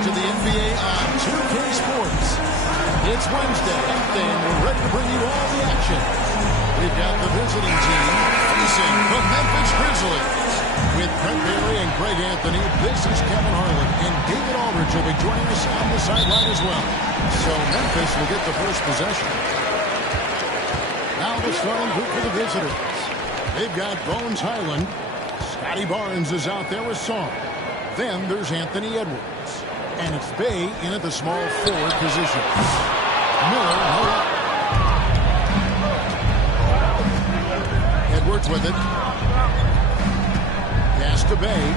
to the NBA on 2K Sports. It's Wednesday, and we're ready to bring you all the action. We've got the visiting team facing the Memphis Grizzlies. With Brent Barry and Greg Anthony, this is Kevin Harlan, and David Aldridge will be joining us on the sideline as well. So Memphis will get the first possession. Now the starting group for the visitors. They've got Bones Highland. Scotty Barnes is out there with Song. Then there's Anthony Edwards. And it's Bay in at the small forward position. Miller, no up. Edwards with it. Pass to Bay.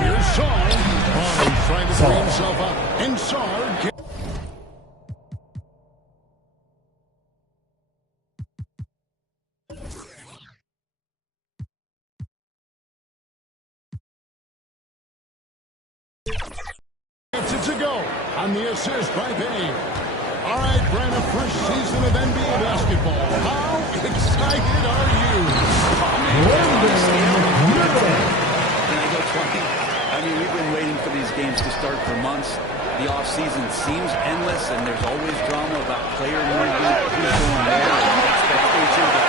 Here's Song. Barnes trying to free himself up. And Sard. To go on the assist by Bay. All right, Brent, a fresh season of NBA basketball. How excited are you? Can I go 20? I mean, we've been waiting for these games to start for months. The offseason seems endless, and there's always drama about player movement, who's going there, and expectations.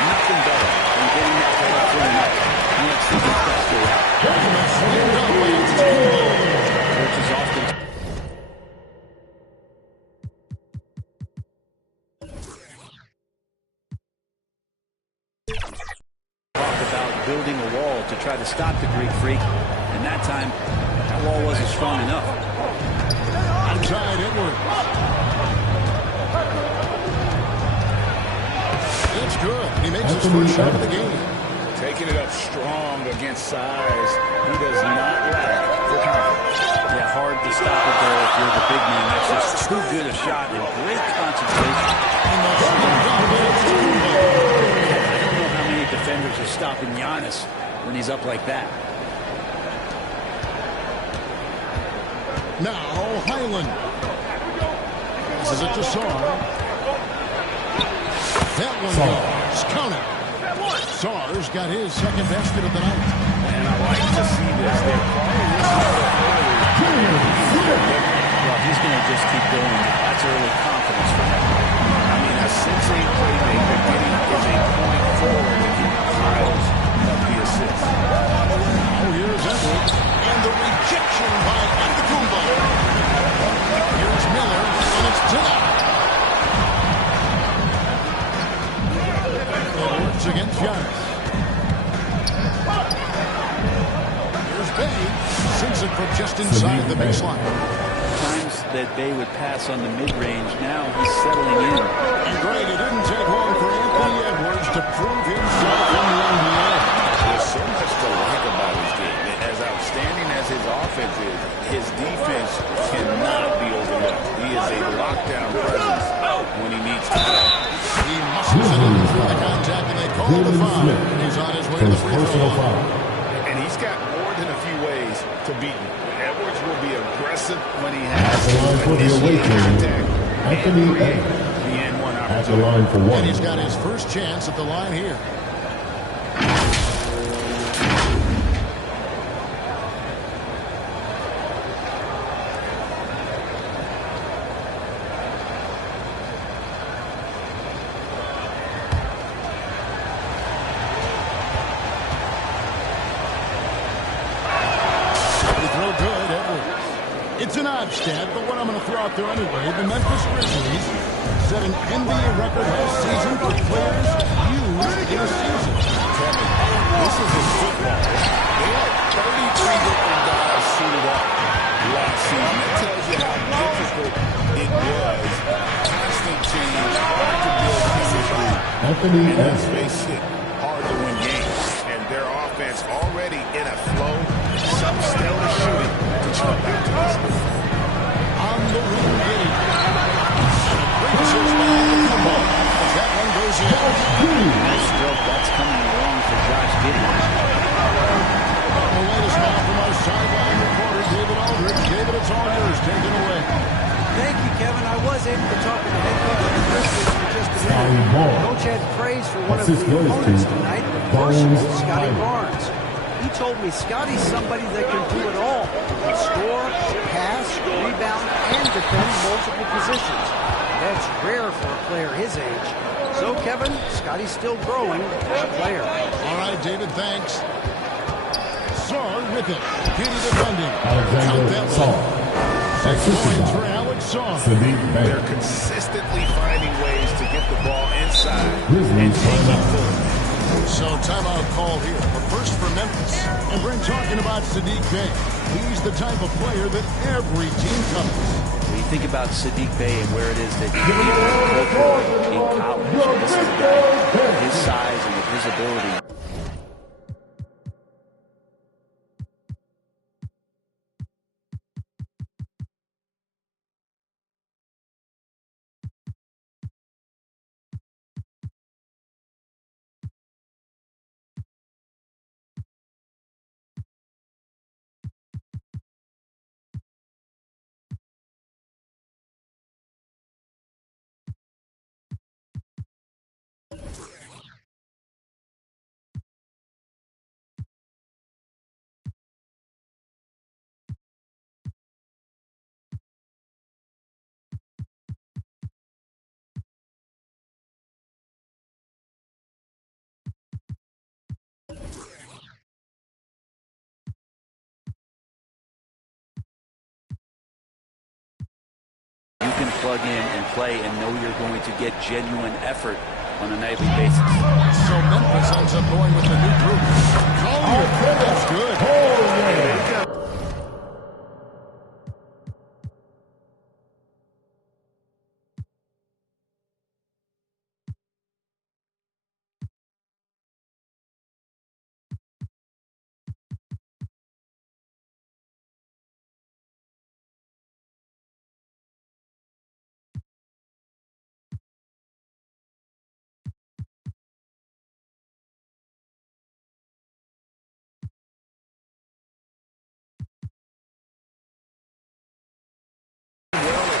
Nothing better than getting that player for the night. Next season's best go out. Which is often talk about building a wall to try to stop the Greek Freak, and that time that wall wasn't strong enough. Outside Edwards. It's good. He makes his first shot of the game. Taking it up strong against size. He does not lack for confidence. Yeah, hard to stop it there if you're the big man. That's just too good a shot and great concentration. I don't know how many defenders are stopping Giannis when he's up like that. Now Highland. This is it to Sar. That one goes. Count it. Sar's got his second basket of the night. And I like to see this. Well, he's going to just keep going. That's early confidence for him. I mean, a 6'8" playmaker getting is a point forward and he piles up the assist. Oh, here's Edwards. And the rejection by Antetokounmpo. Here's Miller, and it's Tilla. Edwards against Giannis. Here's Bay. Sends it from just inside the baseline. Times that Bay would pass on the mid-range. Now he's settling in. And Greg, it didn't take long for Anthony Edwards to prove himself in the NBA. There's so much to like about his game. As outstanding as his offense is, his defense cannot be overlooked. He is a lockdown presence when he needs to play. He muscles it in through the contact, and they call the foul. He's on his way to the free throw line. And he's got more than a few ways to beat him. Edwards will be aggressive when he has to initiate contact. Anthony Edwards the N1 at the line for one. And he's got his first chance at the line here. It's an odd stat, but what I'm going to throw out there anyway, the Memphis Grizzlies set an NBA record last season for players used in a season. Kevin, this is in football. They had 33 different guys suited up last season. That tells you how difficult it was. Constant change, hard to build chemistry. And let's face it, hard to win games. And their offense already in a flow. Some stellar shooting to jump back to this league. On the wing game. That one goes in. Nice stroke. That's coming along for Josh Giddey. The latest now from our sideline reporter, David Aldridge. David, it's all yours. Take it away. Thank you, Kevin. I was able to talk with the head coach of the Grizzlies for just a minute. Coach had praise for one of the opponents tonight, the versatile Scotty Barnes. He told me Scotty's somebody that can do it all. He can score, pass, rebound, and defend multiple positions. That's rare for a player his age. So, Kevin, Scotty's still growing as a player. All right, David, thanks. Saar with it. Kitty defending. Alexander Saar. Points for Alex Saar. They're consistently finding ways to get the ball inside and Grizzlies take it timeout. forward. So timeout call here. But first for Memphis. And we're talking about Saddiq Bey. He's the type of player that every team covers. When you think about Saddiq Bey and where it is that he came in college, this is a guy with his size and with his ability. You can plug in and play and know you're going to get genuine effort on a nightly basis. So Memphis ends up going with the new group. Collier, that's good.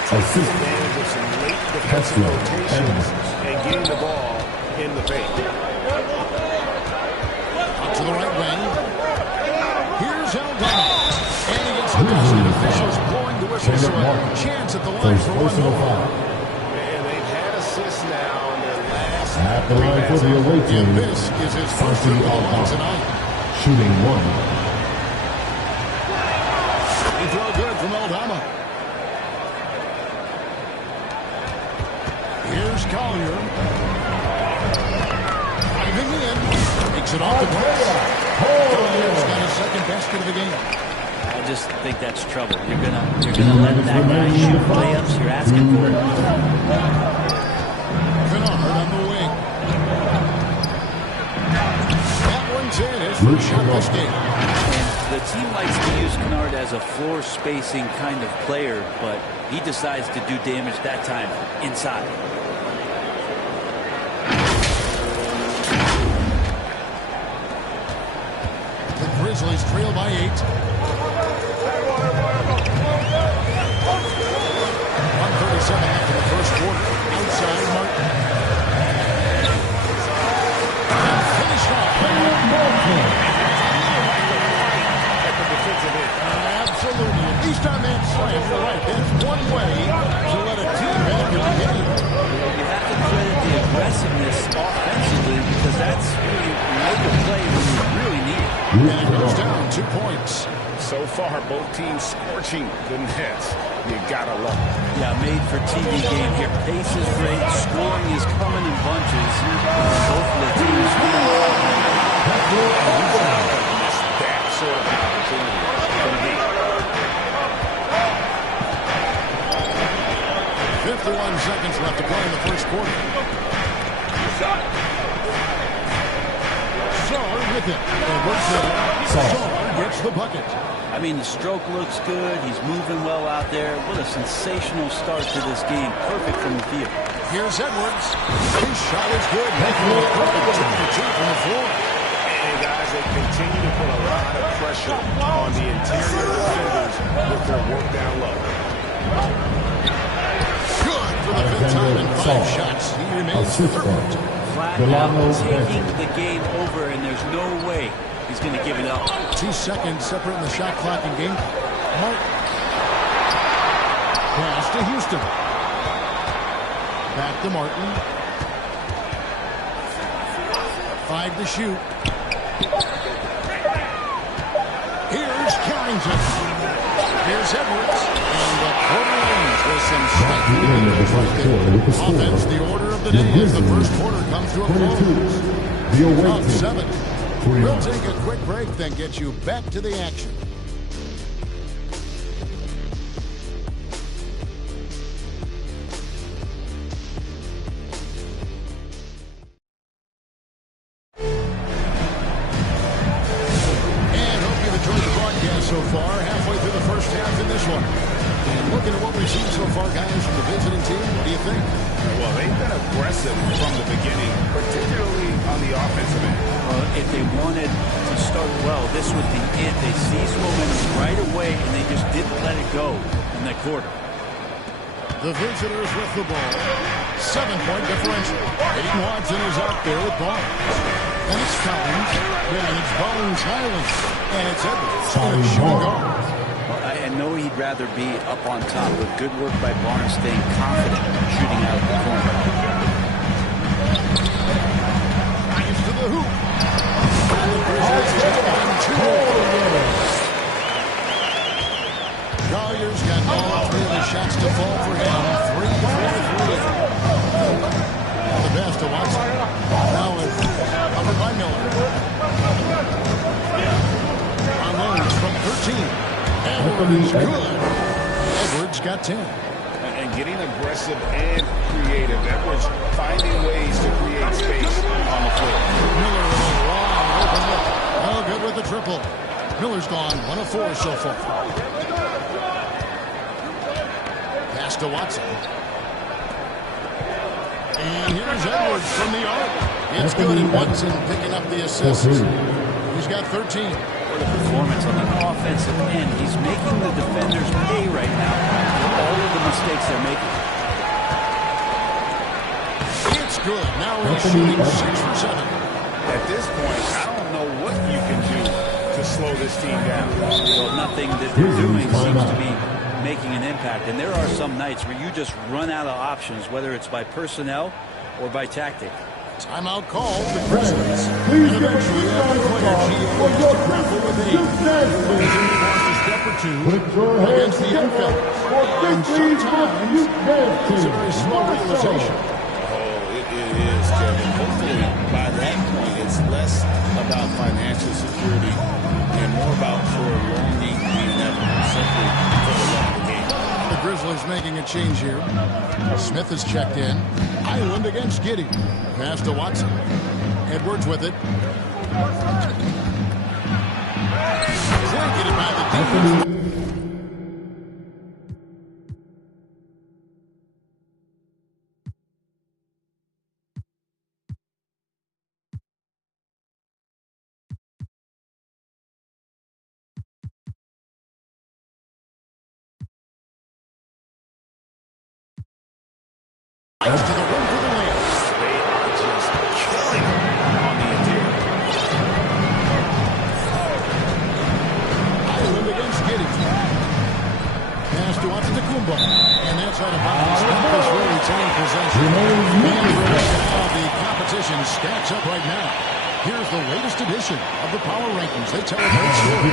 Taking advantage of some late defensive rotations and getting the ball in the paint. Up to the right wing. Here's Aldana. And he gets the buzzer. The officials blowing the whistle. So a chance at the line for one more. And they've had assists now in their last At the line for the away team. And this is his first Honcho triple line Gaming. tonight. Shooting 1. He throw good from Aldana. Here's Collier. Driving in. Makes it off the glass. Collier's got his second basket of the game. I just think that's trouble. You're gonna let that guy shoot layups. You're asking for it. Kennard on the wing. That one's in. His first shot this game. And the team likes to use Kennard as a floor spacing kind of player, but he decides to do damage that time inside. The Grizzlies trail by 8. 1:37 after the first quarter. Outside Martin. And finished off. Absolutely. At least on that slam, you're right. That's one way to let a team back in the game. You have to credit the aggressiveness offensively because that's where you make a play when you really need it. And it goes down 2 points. So far, both teams scorching the nets. You gotta love it. Yeah, made for TV game here. Pace is great. Scoring is coming in bunches. Both of the teams That sort of opportunity from deep. 51 seconds left to play in the first quarter. Saar with it. And works it. Saar gets the bucket. I mean, the stroke looks good. He's moving well out there. What a sensational start to this game. Perfect from the field. Here's Edwards. His shot is good. Making it perfect 2 for 2 from the floor. And guys, they continue to put a lot of pressure on the interior defenders with their work down low. Good for the 5th time in 5 shots. He remains perfect. Flat out taking the game over, and there's no way he's going to give it up. 2 seconds separating the shot clock and game. Martin. Pass to Houston. Back to Martin. 5 to shoot. Here's Carrington. Here's Edwards. And the quarter ends with some striking offense. The order of the day as the first quarter comes to a close. Up 7. We'll take a quick break, then get you back to the action. So far, halfway through the first half in this one. And looking at what we've seen so far, guys, from the visiting team, what do you think? Well, they've been aggressive from the beginning, particularly on the offensive end. Well, if they wanted to start well, this would be it. They seized momentum right away, and they just didn't let it go in that quarter. The visitors with the ball. 7-point differential. Aiden Watson is out there with Barnes. And it's Collins. Then it's Bones Highland. And it's Edwards. Well, I know he'd rather be up on top, but good work by Barnes staying confident shooting out of the corner. Nice to the hoop. And the Grizzlies take on 2. Collier's got all 3 of the shots to fall for him. 3 for 3. And the pass to Watson. Now it's covered by Miller. On loans from 13. Edwards good. Edwards got 10. And getting aggressive and creative. Edwards finding ways to create space on the floor. Miller with a long open look. Oh, good with the triple. Miller's gone 1 of 4 so far. Pass to Watson. And here's Edwards from the arc. It's good, and Watson picking up the assist. He's got 13. What a performance on the offensive end. He's making the defenders pay right now for all of the mistakes they're making. It's good. Now he's shooting 6 for 7. At this point, I don't know what you can do to slow this team down. Well, nothing that they're doing seems to be making an impact. And there are some nights where you just run out of options, whether it's by personnel or by tactic. Timeout called the Grizzlies. And eventually, every player GA has to grapple with age. The team lost a step or 2 against the young fellas. And sometimes it's a very slow realization. Oh, it is, Kevin. Hopefully, by that point, it's less about financial security and more about prolonging the inevitable, simply for the love of the game. The Grizzlies making a change here. Smith is checked in. Island against Giddey. Pass to Watson. Edwards with it. Blanketed by the defense. To the rim for the layup. They are just killing on the interior. Island against Giddey. Pass to Antetokounmpo. And that's out of bounds. Memphis really taking possession. Now the competition stacks up right now. Here's the latest edition of the Power Rankings. They tell a great story.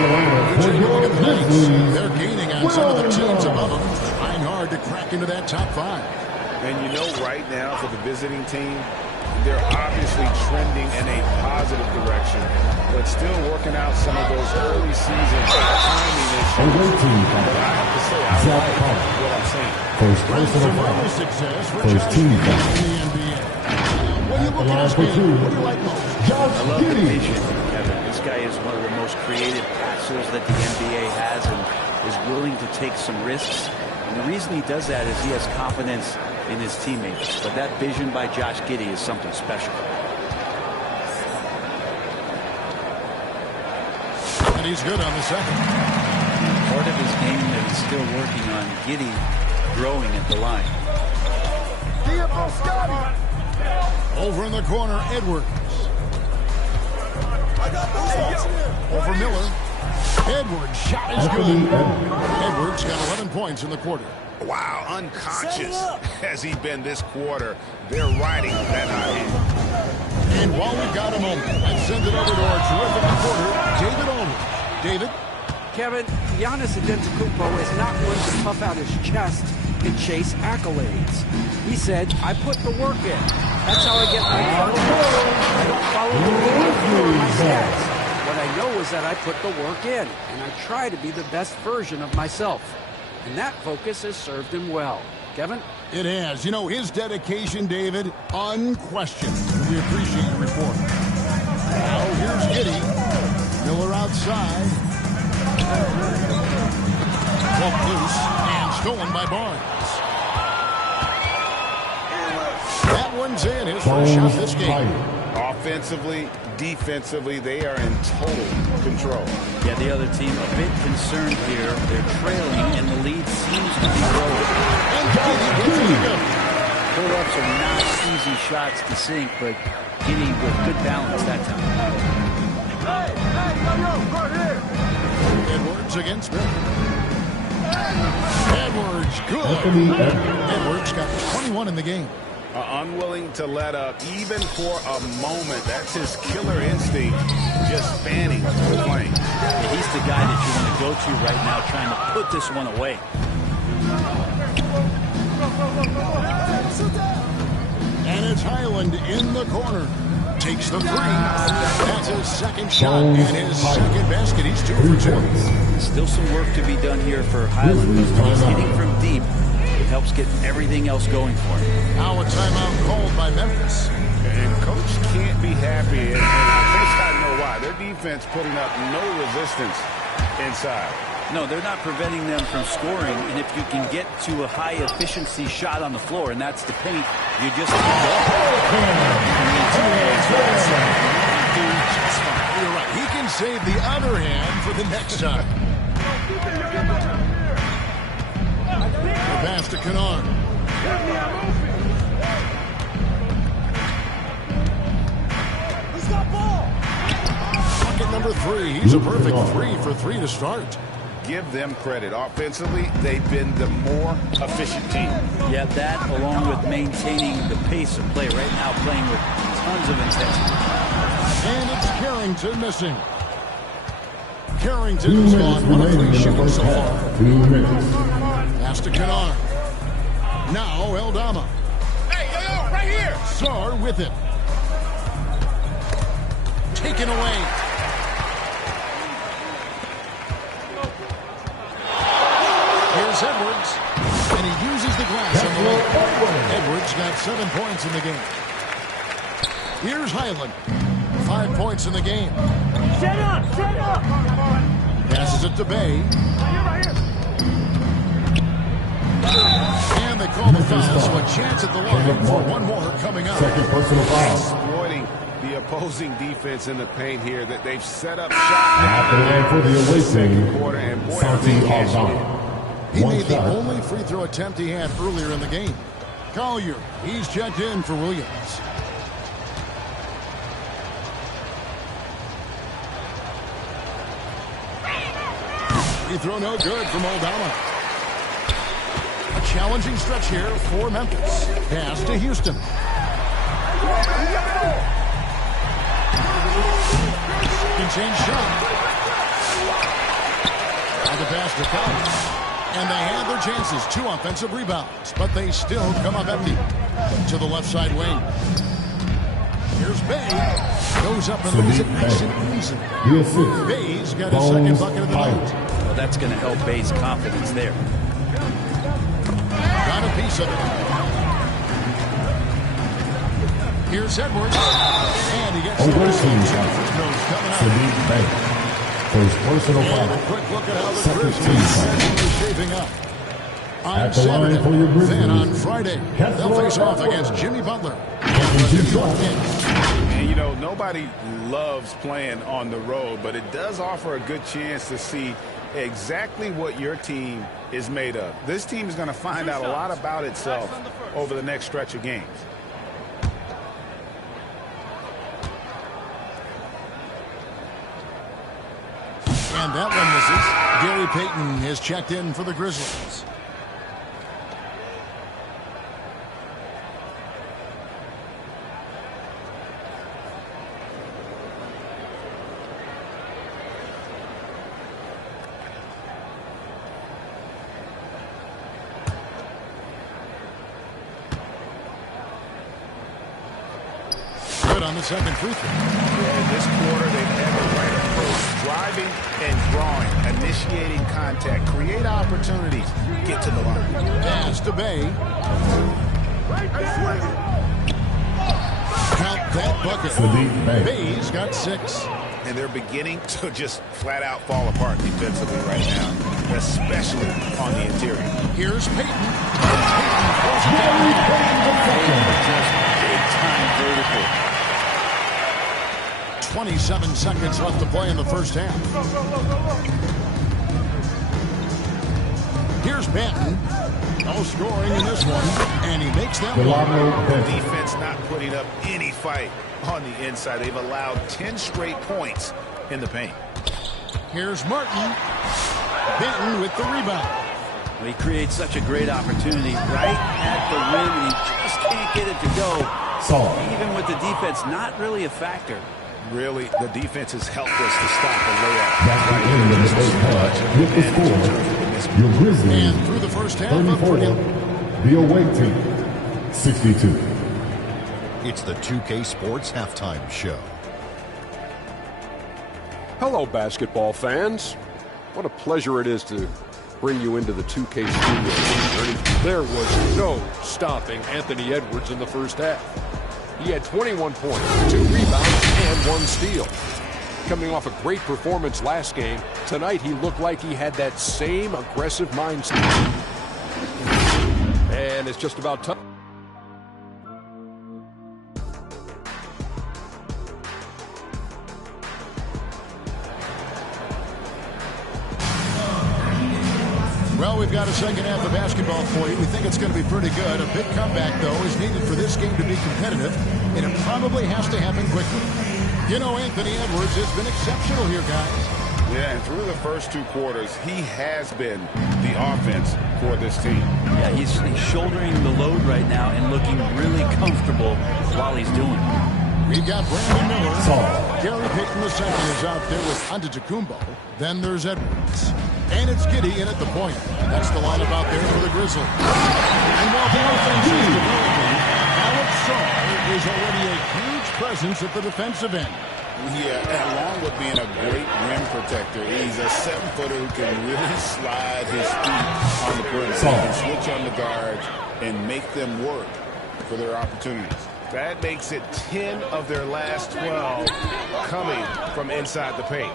You take a look at the Knights. They're gaining on some of the teams above them. Trying hard to crack into that top 5. And you know, right now for the visiting team, they're obviously trending in a positive direction, but still working out some of those early season timing issues. But I have to say, I like what I'm saying. First team. What do you look at this game? What do you like most? I love the patience, Kevin. This guy is one of the most creative passers that the NBA has and is willing to take some risks. And the reason he does that is he has confidence in his teammates. But that vision by Josh Giddey is something special. And he's good on the second. Part of his game that he's still working on, Giddey growing at the line. Over in the corner, Edwards. Over Miller. Edwards' shot is good. Edwards got 11 points in the quarter. Wow, unconscious has he been this quarter. They're riding that high end. And while we've got a moment, let's send it over to our terrific reporter, David Aldridge. David? Kevin, Giannis Antetokounmpo is not one to puff out his chest and chase accolades. He said, I put the work in. That's how I get my photos. I don't follow the rules or my stats. What I know is that I put the work in, and I try to be the best version of myself. And that focus has served him well. Kevin? It has. You know, his dedication, David, unquestioned. We appreciate your report. Now, here's Giddey. Miller outside. Walk loose and stolen by Barnes. That one's in. His first shot this game. Offensively, defensively, they are in total control. Yeah, the other team a bit concerned here. They're trailing, and the lead seems to be growing. Pull-ups are not easy shots to sink, but Giddey with good balance that time. Edwards against Smith. Edwards, good. Edwards got 21 in the game. Unwilling to let up even for a moment. That's his killer instinct, just spanning the plane. Yeah, he's the guy that you want to go to right now, trying to put this one away. And it's Highland in the corner. Takes the three. That's his second shot and his second basket. He's 2 for 2. Still some work to be done here for Highland, but when he's hitting from deep, it helps get everything else going for him. Now a timeout called by Memphis. And coach can't be happy, and I think I know why. Their defense putting up no resistance inside. No, they're not preventing them from scoring, and if you can get to a high-efficiency shot on the floor, and that's the paint, you just keep going. You're right. He can save the other hand for the next time. The pass to Kennard. Bucket number 3. He's a perfect 3 for 3 to start. Give them credit. Offensively, they've been the more efficient team. Yeah, that along with maintaining the pace of play right now, playing with tons of intensity. And it's Carrington missing. Carrington's gone 1 of 3 shooting so far. 2 minutes. Pass to Kennard. Now Eldama. Hey, yo, right here. Sar with it. Taken away. Here's Edwards. And he uses the glass on the left. Edwards got 7 points in the game. Here's Highland. 5 points in the game. Set up! Set up! Passes it to Bay. And they call the foul, so a chance at the line for one more coming up. Second personal foul. Exploiting the opposing defense in the paint here that they've set up shot. At the line for the away team, Quarter, and boy, Santi they can't shoot. Aldama. He One made the shot. only free throw attempt he had earlier in the game. Collier, he's checked in for Williams. Free throw no good from Aldama. A challenging stretch here for Memphis. Pass to Houston. Change shot. Now the pass to Collins. And they had their chances. 2 offensive rebounds. But they still come up empty. To the left side wing. Here's Bay. Goes up and lays it nice and easy. Bay's got his second bucket of the night. Well, that's going to help Bay's confidence there. Got a piece of it. Here's Edwards. And he gets the first coming up. First personal foul. And a quick look at how the Second Christmas team schedule is shaping up. On At the line Saturday, for your Grizzlies, then on Friday, they'll face off against Jimmy Butler. And, you know, nobody loves playing on the road, but it does offer a good chance to see exactly what your team is made of. This team is going to find out a lot about itself over the next stretch of games. And that one misses. Gary Payton has checked in for the Grizzlies. On the second free throw. Yeah, in this quarter, they've had the right approach. Driving and drawing, initiating contact, create opportunities, get to the line. Pass to Bay. Count that bucket. Bay's got 6. And they're beginning to just flat out fall apart defensively right now, especially on the interior. Here's Payton. Just big-time vertical. 27 seconds left to play in the first half. Here's Banton. No scoring in this one, and he makes that one. Defense not putting up any fight on the inside. They've allowed 10 straight points in the paint. Here's Martin. Banton with the rebound. Well, he creates such a great opportunity right at the rim, and he just can't get it to go. Even with the defense not really a factor. Really, the defense has helped us to stop a layup. That's the end of the first half. With the score, your Grizzlies, and through the first half, 34. The away team, 62. It's the 2K Sports Halftime Show. Hello, basketball fans. What a pleasure it is to bring you into the 2K studio. There was no stopping Anthony Edwards in the first half. He had 21 points, 2 rebounds, and 1 steal. Coming off a great performance last game, tonight he looked like he had that same aggressive mindset. And it's just about time. Well, we've got a second half of basketball for you. We think it's going to be pretty good. A big comeback, though, is needed for this game to be competitive, and it probably has to happen quickly. You know, Anthony Edwards has been exceptional here, guys. Yeah, and through the first 2 quarters, he has been the offense for this team. Yeah, he's shouldering the load right now and looking really comfortable while he's doing it. We've got Brandon Miller. Gary Payton II is out there with Antetokounmpo. Then there's Edwards. And it's Giddey in at the point. That's the lineup out there for the Grizzlies. And while the offense is developing, Alex Saul is already a huge presence at the defensive end. Yeah, and along with being a great rim protector, he's a 7-footer who can really slide his feet on the perimeter. He can switch on the guards and make them work for their opportunities. That makes it 10 of their last 12 coming from inside the paint.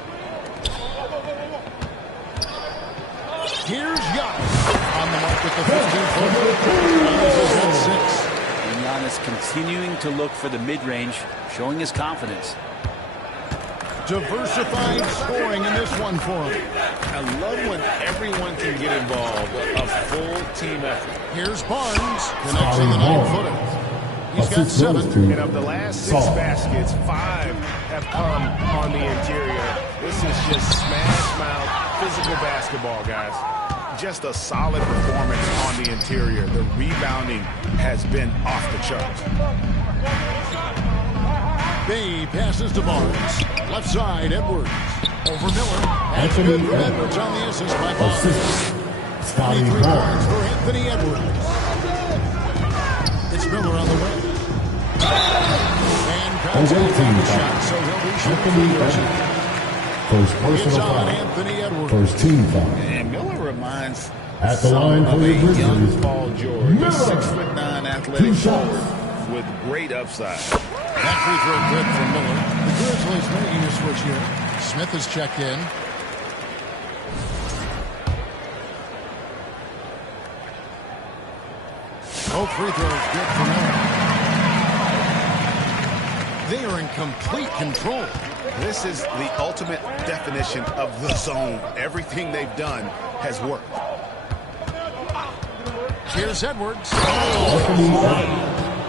Here's Giannis on the mark with the 15-footer. Giannis is at 6. And Giannis continuing to look for the mid-range, showing his confidence. Diversified scoring in this one for him. I love when everyone can get involved, a full team effort. Here's Barnes, connects on the 9-footer. He's got 7. And of the last 6 baskets, 5 have come on the interior. This is just smash mouth, physical basketball, guys. Just a solid performance on the interior. The rebounding has been off the charts. Bay passes to Barnes. Left side, Edwards. Over Miller. That's Anthony good for Edwards on the assist by Barnes. 23 points for Anthony Edwards. It's Miller on the way. And Cousins on the shot, so he'll be shooting. First personal foul. Anthony Edwards. First team foul. And Miller reminds at the line for the Grizzlies, Paul George, Miller. 6'9" athletic forward with great upside. That free throw good for Miller. The Grizzlies making a switch here. Smith has checked in. Both free throws good for Miller. They are in complete control. This is the ultimate definition of the zone. Everything they've done has worked. Here's Edwards.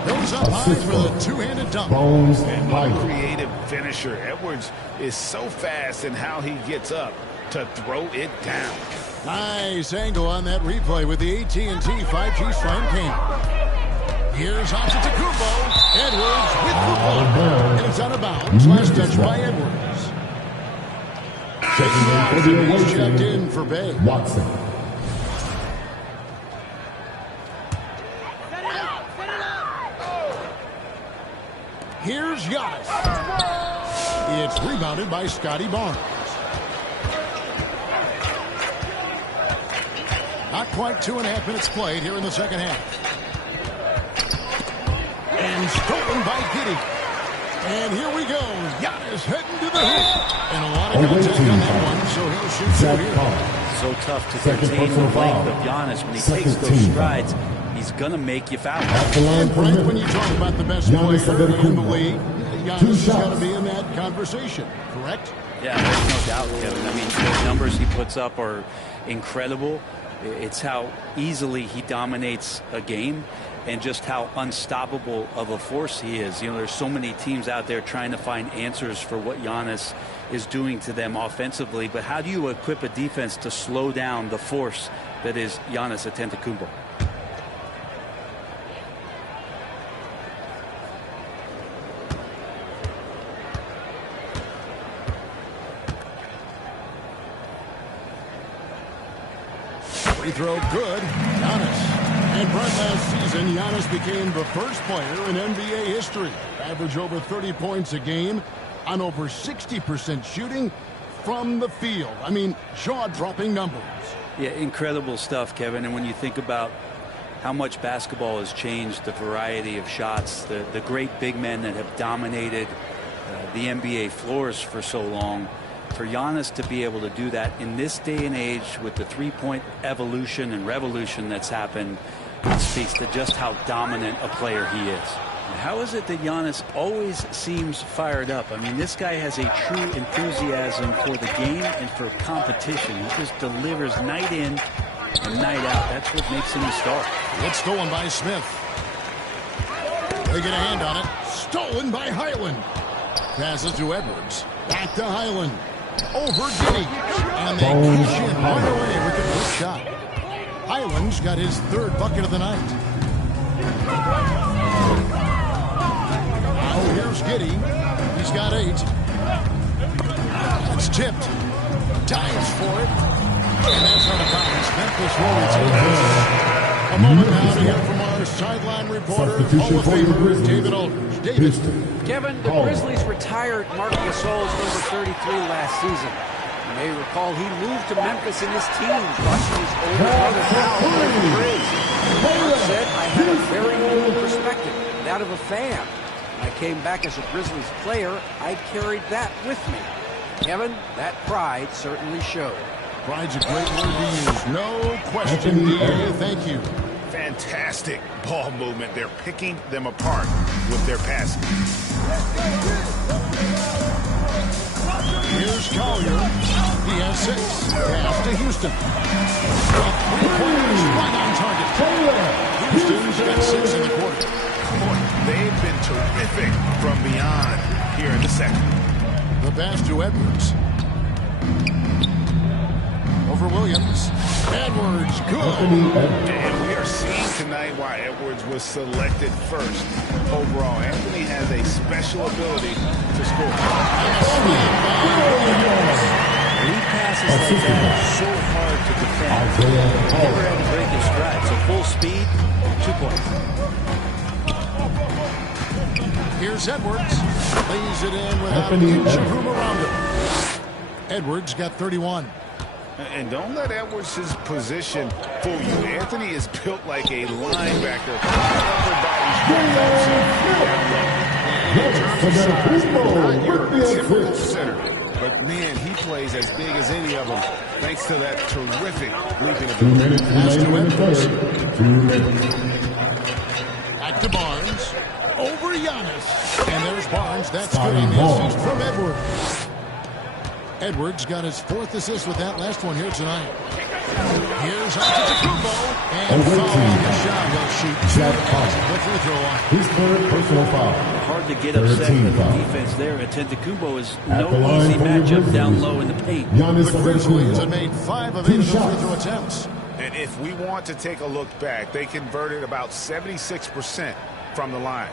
Goes up high for the two-handed dunk. And what a creative finisher. Edwards is so fast in how he gets up. to throw it down. Nice angle on that replay with the AT&T 5G Slam Cam. Here's Antetokounmpo. Edwards with the block. And it's out of bounds. Last touch by Edwards. He's checked in for Bay. Watson. Here's Giannis. It's rebounded by Scotty Barnes. Not quite 2.5 minutes played here in the second half. And stolen by Giddey. And here we go. Giannis heading to the hoop. And a lot of contact on that one, so he'll shoot through here. So tough to contain the length of Giannis when he takes those strides. He's going to make you foul. And right when you talk about the best player in the league, Giannis has got to be in that conversation, correct? Yeah, there's no doubt, Kevin. I mean, the numbers he puts up are incredible. It's how easily he dominates a game and just how unstoppable of a force he is. You know, there's so many teams out there trying to find answers for what Giannis is doing to them offensively. But how do you equip a defense to slow down the force that is Giannis Antetokounmpo? Free throw good. Giannis. And Brett, last season, Giannis became the first player in NBA history to average over 30 points a game on over 60% shooting from the field. I mean, jaw-dropping numbers. Yeah, incredible stuff, Kevin. And when you think about how much basketball has changed, the variety of shots, the great big men that have dominated the NBA floors for so long, for Giannis to be able to do that in this day and age with the three-point evolution and revolution that's happened, it speaks to just how dominant a player he is. How is it that Giannis always seems fired up? I mean, this guy has a true enthusiasm for the game and for competition. He just delivers night in and night out. That's what makes him a star. It's stolen by Smith. They get a hand on it. Stolen by Highland. Passes to Edwards. Back to Highland. Over Giddey. And they cash in right away with the quick shot. Highland's got his third bucket of the night. Now here's Giddey. He's got 8. It's tipped. Dives for it. And that's out of bounds. Memphis will retain this. A moment now to hear from our sideline reporter, Hall of Famer David Aldridge. David. Kevin, the Grizzlies retired Marc Gasol's number 33 last season. You may recall he moved to Memphis in his teens, watching his older brother Al play for the Grizz. Marc said, I had a very unique perspective, that of a fan. When I came back as a Grizzlies player, I carried that with me. Kevin, that pride certainly showed. Pride's a great word to use. No question, DA. Thank you. Fantastic ball movement. They're picking them apart with their passing. Here's Collier. He has 6. Pass to Houston. 3-pointers right on target. Houston's got 6 in the quarter. Boy, they've been terrific from beyond here in the second. The pass to Edwards. Over Williams. Edwards, good. And we are seeing tonight why Edwards was selected first overall. Anthony has a special ability to score. Lead passes like that are so hard to defend. Never had to break his stride. So full speed, 2 points. Here's Edwards. Lays it in without an inch of room around him. Edwards got 31. And don't let Edwards' position fool you. Anthony is built like a linebacker. Center. But man, he plays as big as any of them, thanks to that terrific leaping ability. Back to Barnes. Over Giannis. And there's Barnes. That's good. An assist from Edwards. Edwards got his 4th assist with that last one here tonight. Here's Antetokounmpo. And foul on the shot. He'll shoot two at the free throw line. His third personal foul. Hard to get upset with the defense there. Antetokounmpo is no easy matchup down low in the paint. The Grizzlies have made 5 of 8 of the free throw attempts. And if we want to take a look back, they converted about 76% from the line.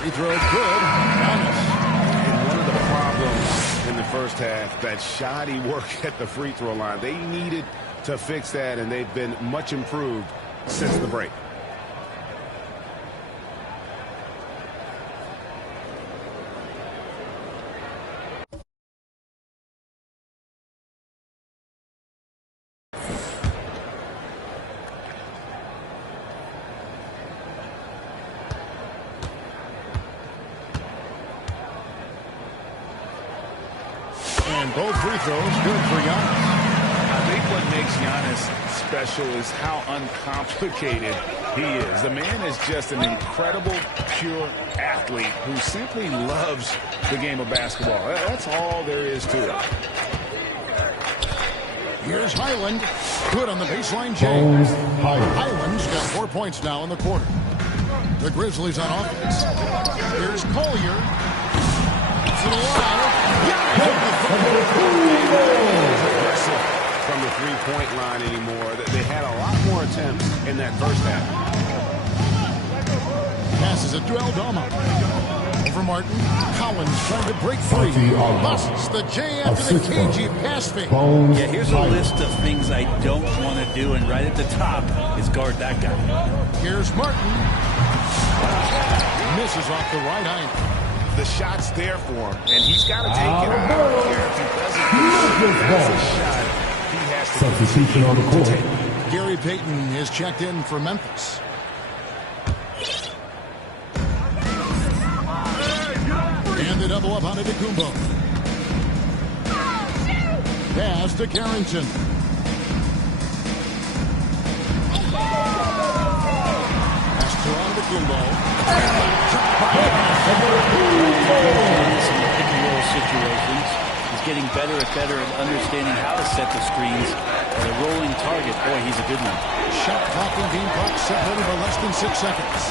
Free throw good. And one of the problems in the first half, that shoddy work at the free throw line. They needed to fix that, and they've been much improved since the break. And both free throws good for Giannis. I think what makes Giannis special is how uncomplicated he is. The man is just an incredible, pure athlete who simply loves the game of basketball. That's all there is to it. Here's Highland. Good on the baseline, James. Highland's got 4 points now in the quarter. The Grizzlies on offense. Here's Collier. To the line. Aggressive from the three-point line anymore. They had a lot more attempts in that first half. Passes it to Aldama. Over Martin. Collins trying to break free. Busts the J after the cagey pass fake. Yeah, here's a list of things I don't want to do, and right at the top is guard that guy. Here's Martin. Misses off the right iron. The shot's there for him, and he's got to take it. I don't care if he doesn't get a shot. He has to substitution on the court. Gary Payton is checked in for Memphis. And the double up on Antetokounmpo. Pass to Carrington. Pass to Antetokounmpo. Some pick and roll situations. He's getting better at understanding how to set the screens. And a rolling target, boy, he's a good one. Shot clock and game clock separated by less than 6 seconds.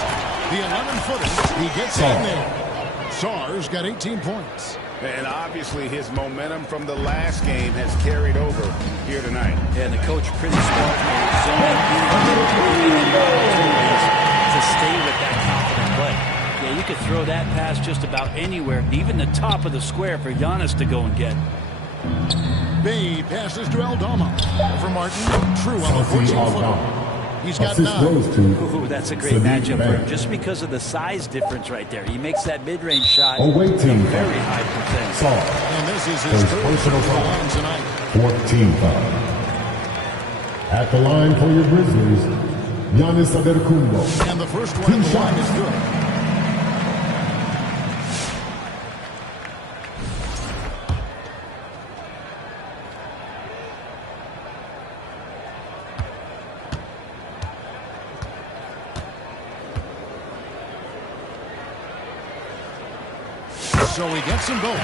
The 11-footer, he gets in there. Sarr's got 18 points. And obviously his momentum from the last game has carried over here tonight. And the coach pretty smart zoning in to stay with that confident play. Yeah, you could throw that pass just about anywhere, even the top of the square for Giannis to go and get. Bay passes to Aldama. Over Martin. True on the 14-footer. He's got 9. Ooh, that's a great matchup for him, just because of the size difference right there. He makes that mid-range shot a very high percentage. And this is his third personal foul tonight. 14 foul. At the line for your Grizzlies, Giannis Antetokounmpo. And the first one at the line is good. So he gets them both.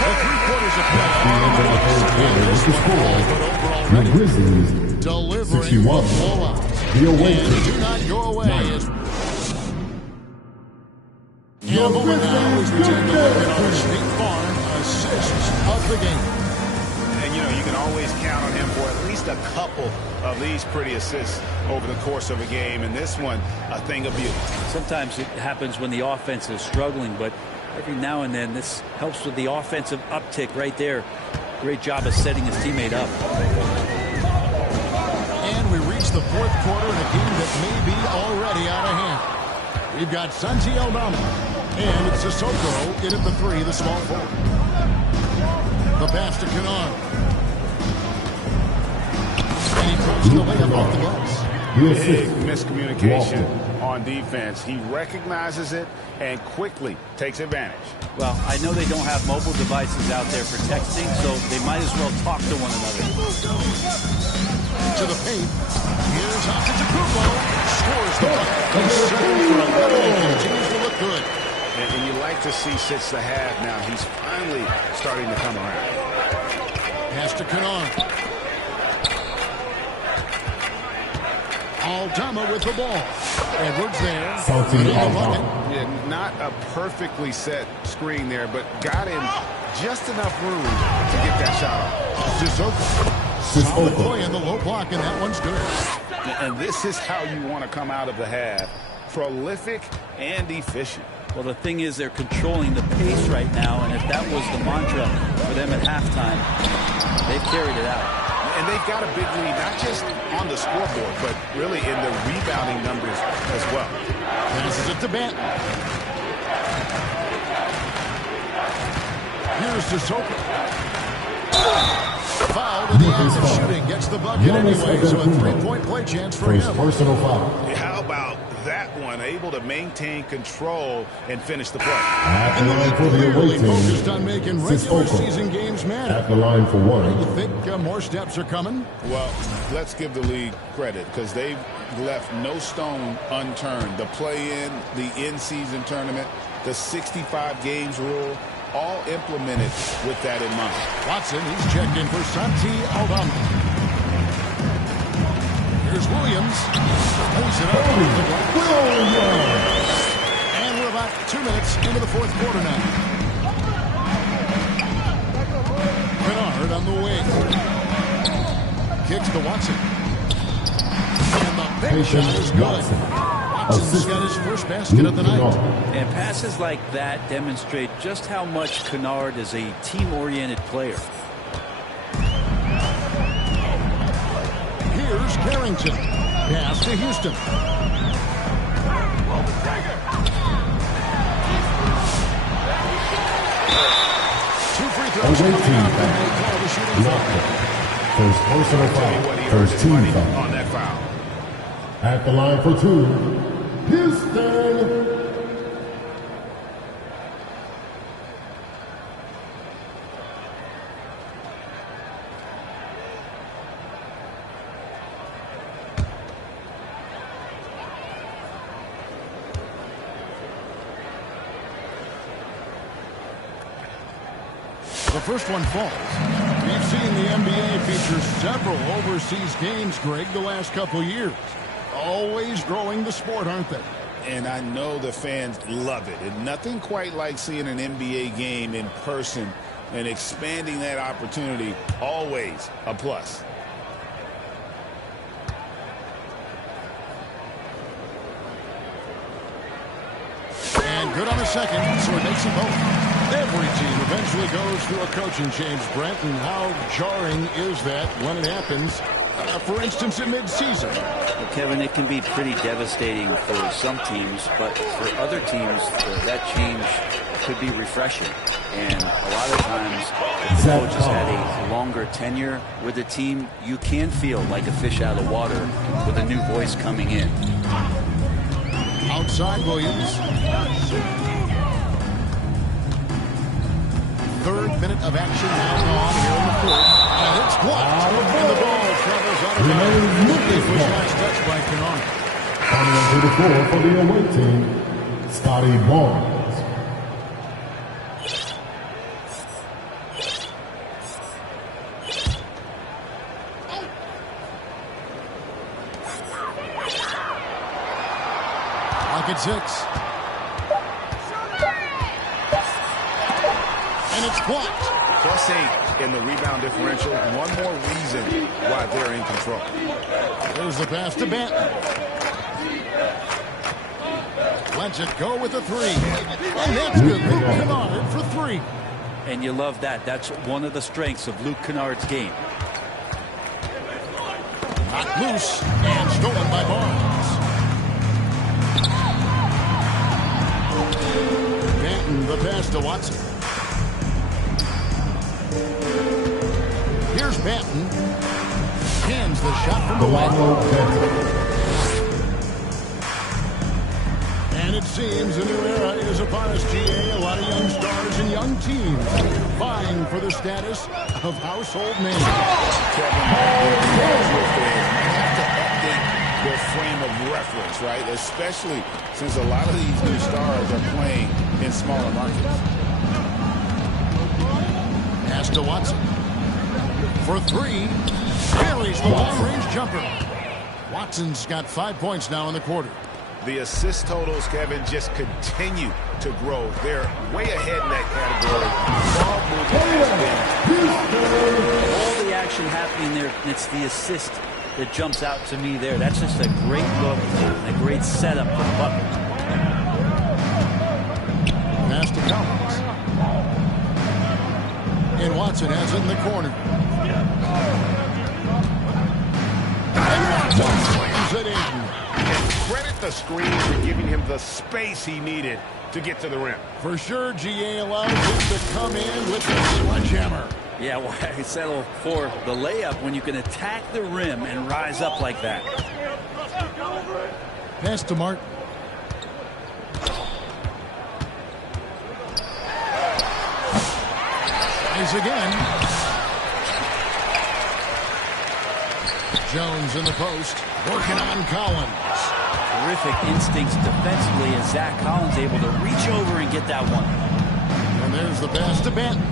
The 3 quarters of play. The Grizzlies delivering 61. the blowout. The away And do not go away. And a moment now as we take a look at our State Farm assists of the game. And, you know, you can always count on him for at least a couple of these pretty assists over the course of a game. And this one, a thing of beauty. Sometimes it happens when the offense is struggling, but every now and then this helps with the offensive uptick right there. Great job of setting his teammate up. And we reach the 4th quarter in a game that may be already out of hand. We've got Santi Aldama. And it's Sissoko in at the 3, the small forward. The pass to Kennard. And he throws the layup off the glass. Big miscommunication on defense. He recognizes it and quickly takes advantage. Well, I know they don't have mobile devices out there for texting, so they might as well talk to one another. To the paint. Here's Antetokounmpo. Scores the bucket. He's serving for 11 and continues to look good. And you like to see sits the half now. He's finally starting to come around. Pass to Kennard. Aldama with the ball. Edwards there. Yeah, not a perfectly set screen there, but got him just enough room to get that shot off. Sissoko. Solid play in the low block, and that one's good. And this is how you want to come out of the half. Prolific and efficient. Well, the thing is they're controlling the pace right now, and if that was the mantra for them at halftime, they've carried it out. And they've got a big lead, not just on the scoreboard, but really in the rebounding numbers as well. Passes it to Banton. Here's Sissoko. Fouled in the act of shooting. Gets the bucket anyway, so a three-point play chance for him. Personal foul. How about that one? Able to maintain control and finish the play. At the line for the Clearly away focused team, on making regular Sissoko. season games matter. At the line for one. You think more steps are coming? Well, let's give the league credit because they've left no stone unturned. The play-in, the in-season tournament, the 65 games rule, all implemented with that in mind. Watson, he's checked in for Santi Aldama. Here's Williams. Plays it up. And we're about 2 minutes into the fourth quarter now. Kennard on the wing. Kicks to Watson. And the big shot is good. Watson's got his first basket of the night. And passes like that demonstrate just how much Kennard is a team-oriented player. Here's Carrington. Pass to Houston. Two free throws. Away team foul. First personal foul. First team foul. On that foul. At the line for two, Houston. The first one falls. We've seen the NBA feature several overseas games, Greg, the last couple years. Always growing the sport, aren't they? And I know the fans love it. And nothing quite like seeing an NBA game in person and expanding that opportunity, always a plus. And good on the second, so it makes them both. Every team eventually goes through a coaching change, Brent, and how jarring is that when it happens, for instance, in midseason? Well, Kevin, it can be pretty devastating for some teams, but for other teams, that change could be refreshing. And a lot of times, if the coach has had a longer tenure with the team, you can feel like a fish out of water with a new voice coming in. Outside Williams. Third minute of action now on here in the fourth. And it's blocked. And the ball travels out of bounds. It was last touched by Kennard. Coming to the floor for the away team, Scotty Barnes. Clock at 6. And it's blocked. +8 in the rebound differential. One more reason why they're in control. There's the pass to Banton. Lets it go with a three. And that's good. Luke Kennard for three. And you love that. That's one of the strengths of Luke Kennard's game. Knocked loose and stolen by Barnes. Banton, the pass to Watson. Here's Banton. Hands the shot from the wing. it seems a new era is upon us, GA. A lot of young stars and young teams vying for the status of household names. Their frame of reference, right? Especially since a lot of these new stars are playing in smaller markets. Pass to Watson. For three. Buries the long-range jumper. Watson's got 5 points now in the quarter. The assist totals, Kevin, just continue to grow. They're way ahead in that category. All the action happening there, and it's the assist that jumps out to me there. That's just a great look and a great setup for the bucket. Pass to Collins. And Watson has it in the corner. And Watson slams it in. And credit the screen for giving him the space he needed to get to the rim. For sure, GA allows him to come in with the sledgehammer. Yeah, why settle for the layup when you can attack the rim and rise up like that? Pass to Martin. Tries again. Jones in the post, working on Collins. Terrific instincts defensively as Zach Collins able to reach over and get that one. And there's the pass to Benton.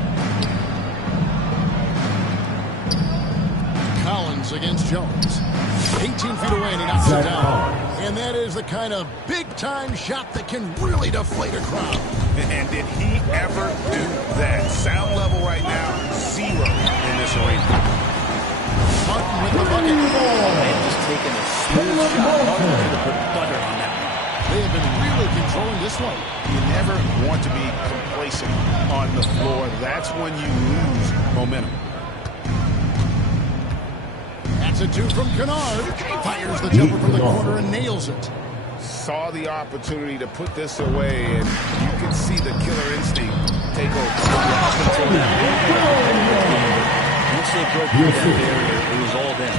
Collins against Jones. 18 feet away and he knocks it down. And that is the kind of big-time shot that can really deflate a crowd. And did he ever do that? Sound level right now, 0 in this arena. Martin with the bucket. They've just taken a smooth shot. Martin to put butter on that one. They have been really controlling this one. You never want to be complacent on the floor. That's when you lose momentum. That's a two from Kennard. Fires the jumper from the corner and nails it. Saw the opportunity to put this away, and you can see the killer instinct take over. Once they broke through that barrier, it was all them.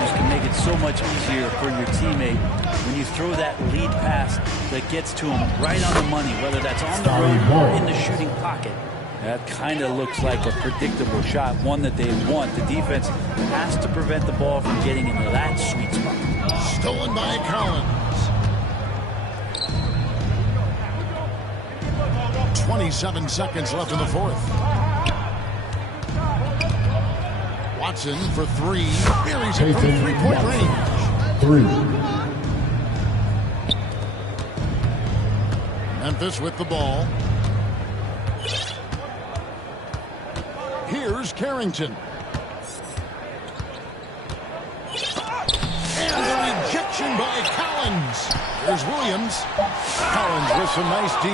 This can make it so much easier for your teammate when you throw that lead pass that gets to him right on the money, whether that's on the run or in the shooting pocket. That kind of looks like a predictable shot, one that they want. The defense has to prevent the ball from getting into that sweet spot. Stolen by Collins. 27 seconds left in the fourth. Watson for three. Buries it from three-point range. Memphis with the ball. Here's Carrington. And the rejection by Collins. There's Williams. Collins with some nice D.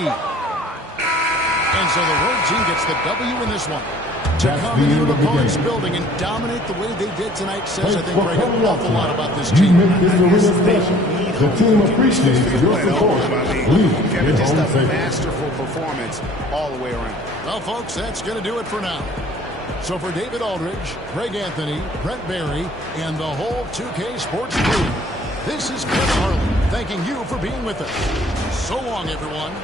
And so the road team gets the W in this one. To come into the opponent's building and dominate the way they did tonight says, I think, Greg, an awful lot about this team. The team appreciates your support. Just a masterful performance all the way around. Well, folks, that's going to do it for now. So for David Aldridge, Greg Anthony, Brent Barry, and the whole 2K Sports crew, this is Kevin Harlan thanking you for being with us. So long, everyone.